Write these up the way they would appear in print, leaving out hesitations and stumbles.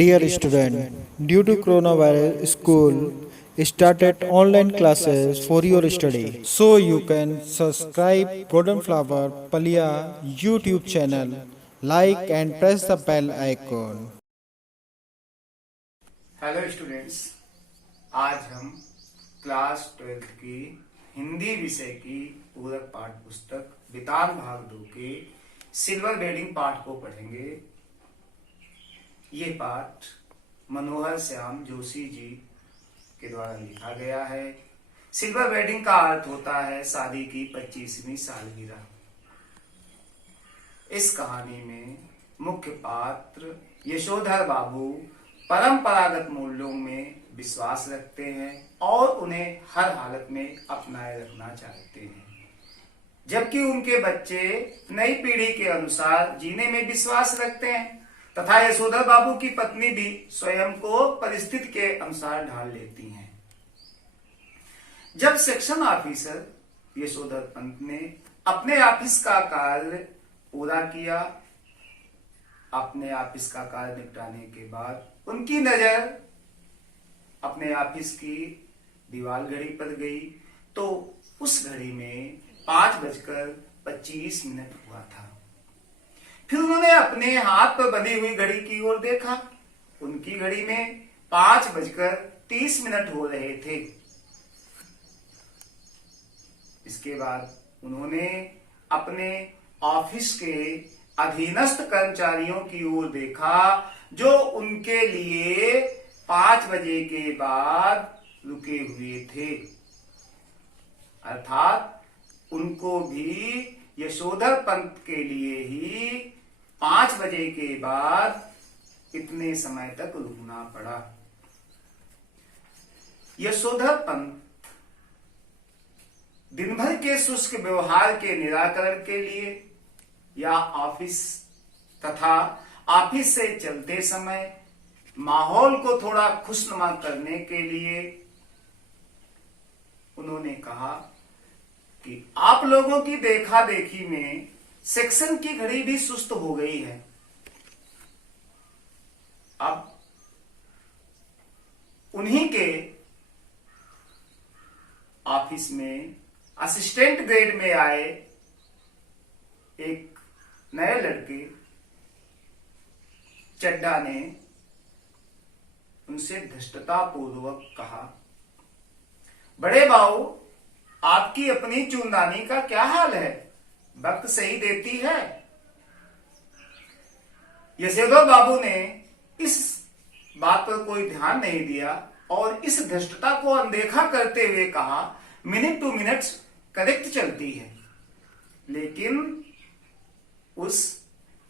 Dear student, due to coronavirus, school started online classes for your study. So you can subscribe Golden Flower Palia YouTube channel, like and press the bell icon. Hello students, आज हम class 12th की हिंदी विषय की पूरक पाठ पुस्तक वितान भाग 2 के सिल्वर बेडिंग पाठ को पढ़ेंगे। ये पाठ मनोहर श्याम जोशी जी के द्वारा लिखा गया है। सिल्वर वेडिंग का अर्थ होता है शादी की 25वीं सालगिरह। इस कहानी में मुख्य पात्र यशोधर बाबू परंपरागत मूल्यों में विश्वास रखते हैं और उन्हें हर हालत में अपनाए रखना चाहते हैं, जबकि उनके बच्चे नई पीढ़ी के अनुसार जीने में विश्वास रखते हैं तथा यशोधर बाबू की पत्नी भी स्वयं को परिस्थिति के अनुसार ढाल लेती हैं। जब सेक्शन ऑफिसर यशोधर पंत ने अपने ऑफिस का कार्य पूरा किया, अपने ऑफिस का कार्य निपटाने के बाद उनकी नजर अपने ऑफिस की दीवार घड़ी पर गई तो उस घड़ी में 5:25 हुआ था। फिर उन्होंने अपने हाथ पर बंधी हुई घड़ी की ओर देखा। उनकी घड़ी में 5:30 हो रहे थे। इसके बाद उन्होंने अपने ऑफिस के अधीनस्थ कर्मचारियों की ओर देखा जो उनके लिए 5 बजे के बाद रुके हुए थे, अर्थात उनको भी यशोधर पंत के लिए ही 5 बजे के बाद इतने समय तक रुकना पड़ा। यशोधर पंत दिन भर के शुष्क व्यवहार के निराकरण के लिए या ऑफिस तथा ऑफिस से चलते समय माहौल को थोड़ा खुशनुमा करने के लिए उन्होंने कहा कि आप लोगों की देखा देखी में सेक्शन की घड़ी भी सुस्त हो गई है। अब उन्हीं के ऑफिस में असिस्टेंट ग्रेड में आए एक नए लड़के चड्डा ने उनसे धृष्टता पूर्वक कहा, बड़े बाबू आपकी अपनी चूनदानी का क्या हाल है, वक्त सही देती है? यशोधर बाबू ने इस बात पर कोई ध्यान नहीं दिया और इस धृष्टता को अनदेखा करते हुए कहा, मिनट टू मिनट्स करेक्ट चलती है। लेकिन उस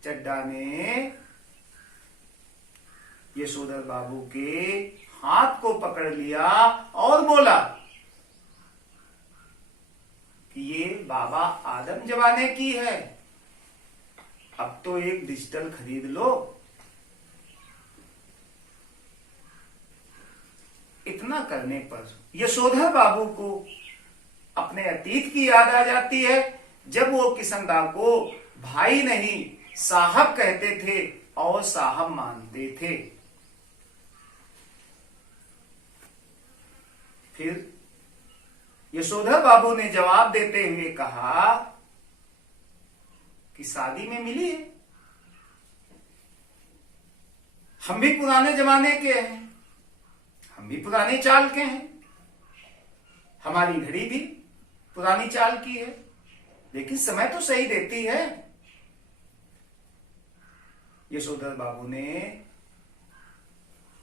चड्डा ने यशोधर बाबू के हाथ को पकड़ लिया और बोला कि ये बाबा आदम जमाने की है, अब तो एक डिजिटल खरीद लो। इतना करने पर यशोधर बाबू को अपने अतीत की याद आ जाती है, जब वो किशनदा को भाई नहीं साहब कहते थे और साहब मानते थे। फिर यशोधर बाबू ने जवाब देते हुए कहा कि शादी में मिली है, हम भी पुराने जमाने के हैं, हम भी पुराने चाल के हैं, हमारी घड़ी भी पुरानी चाल की है, लेकिन समय तो सही देती है। यशोधर बाबू ने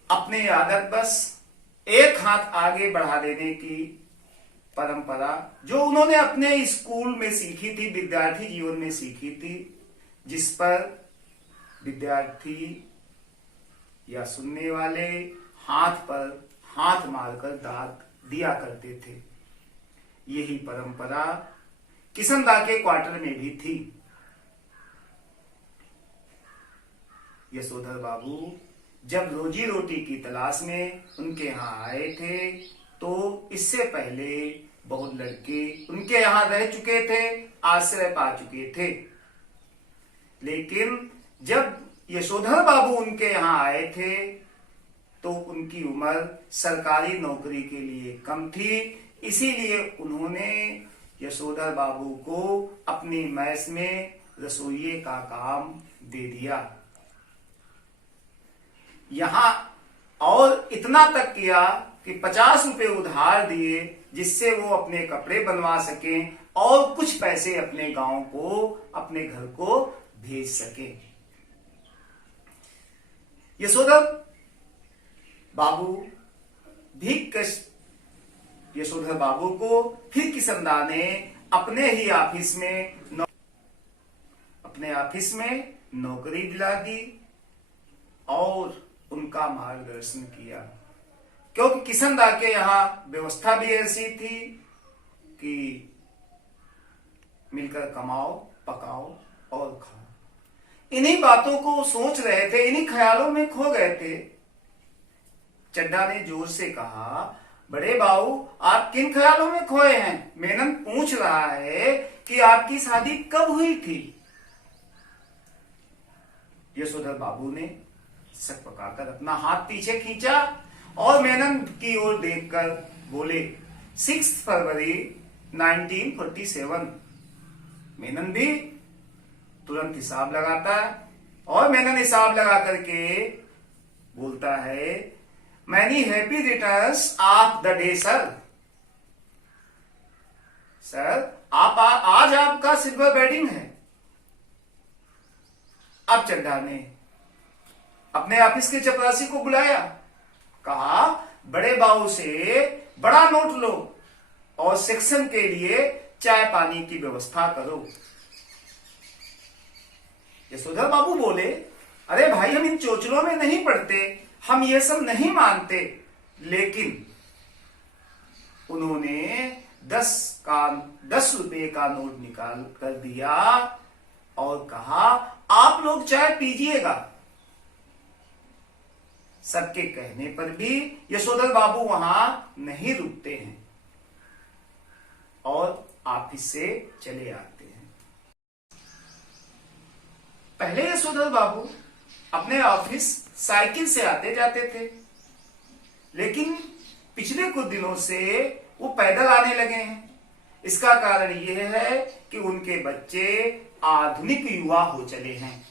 अपने आदत बस एक हाथ आगे बढ़ा देने की परंपरा जो उन्होंने अपने स्कूल में सीखी थी, विद्यार्थी जीवन में सीखी थी, जिस पर विद्यार्थी या सुनने वाले हाथ पर हाथ मारकर दाग दिया करते थे, यही परंपरा किशनदा के क्वार्टर में भी थी। यशोधर बाबू जब रोजी रोटी की तलाश में उनके यहाँ आए थे तो इससे पहले बहुत लड़के उनके यहाँ रह चुके थे, आश्रय पा चुके थे। लेकिन जब यशोधर बाबू उनके यहाँ आए थे तो उनकी उम्र सरकारी नौकरी के लिए कम थी, इसीलिए उन्होंने यशोधर बाबू को अपनी मैस में रसोइये का काम दे दिया। यहां और इतना तक किया कि 50 रुपए उधार दिए, जिससे वो अपने कपड़े बनवा सकें और कुछ पैसे अपने गांव को, अपने घर को भेज सके। यशोधर बाबू यशोधर बाबू को फिर किसनदा ने अपने ऑफिस में नौकरी दिला दी और उनका मार्गदर्शन किया, क्योंकि किसनदा के यहाँ व्यवस्था भी ऐसी थी कि मिलकर कमाओ, पकाओ और खाओ। इन्हीं बातों को सोच रहे थे, इन्हीं ख्यालों में खो गए थे। चड्ढा ने जोर से कहा, बड़े बाबू आप किन ख्यालों में खोए हैं? मेनन पूछ रहा है कि आपकी शादी कब हुई थी? यशोधर बाबू ने सक पकाकर अपना हाथ पीछे खींचा और मेनन की ओर देखकर बोले, 6 फरवरी 1947। मेनन भी तुरंत हिसाब लगाता है और मेनन हिसाब लगा करके बोलता है, many happy returns of the day sir. Sir आज आपका सिल्वर वेडिंग है। अब चड्ढा ने अपने ऑफिस के चपरासी को बुलाया, कहा, बड़े बाबू से बड़ा नोट लो और सेक्शन के लिए चाय पानी की व्यवस्था करो। यशोधर बाबू बोले, अरे भाई हम इन चोचलों में नहीं पड़ते, हम ये सब नहीं मानते। लेकिन उन्होंने 10 रुपए का नोट निकाल कर दिया और कहा, आप लोग चाय पीजिएगा। सबके कहने पर भी यशोधर बाबू वहां नहीं रुकते हैं और ऑफिस से चले आते हैं। पहले यशोधर बाबू अपने ऑफिस साइकिल से आते जाते थे, लेकिन पिछले कुछ दिनों से वो पैदल आने लगे हैं। इसका कारण यह है कि उनके बच्चे आधुनिक युवा हो चले हैं।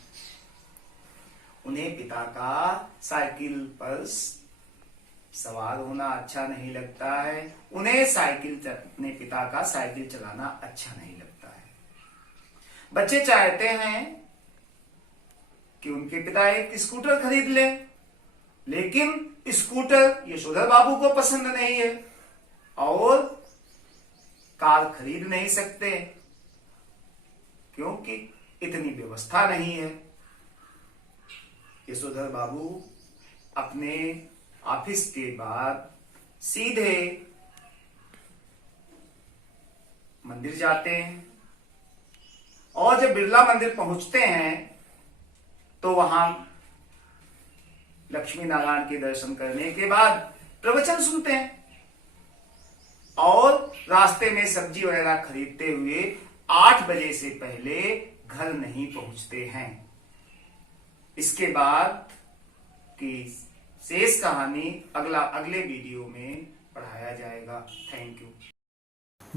उन्हें पिता का साइकिल पर सवार होना अच्छा नहीं लगता है, उन्हें अपने पिता का साइकिल चलाना अच्छा नहीं लगता है। बच्चे चाहते हैं कि उनके पिता एक स्कूटर खरीद लें, लेकिन स्कूटर यशोधर बाबू को पसंद नहीं है और कार खरीद नहीं सकते क्योंकि इतनी व्यवस्था नहीं है। यशोधर बाबू अपने ऑफिस के बाद सीधे मंदिर जाते हैं और जब बिरला मंदिर पहुंचते हैं तो वहां लक्ष्मी नारायण के दर्शन करने के बाद प्रवचन सुनते हैं और रास्ते में सब्जी वगैरह खरीदते हुए 8 बजे से पहले घर नहीं पहुंचते हैं। इसके बाद की शेष कहानी अगले वीडियो में पढ़ाया जाएगा। Thank you.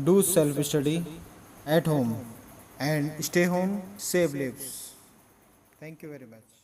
Do self study at home and stay home, save lives. Thank you very much.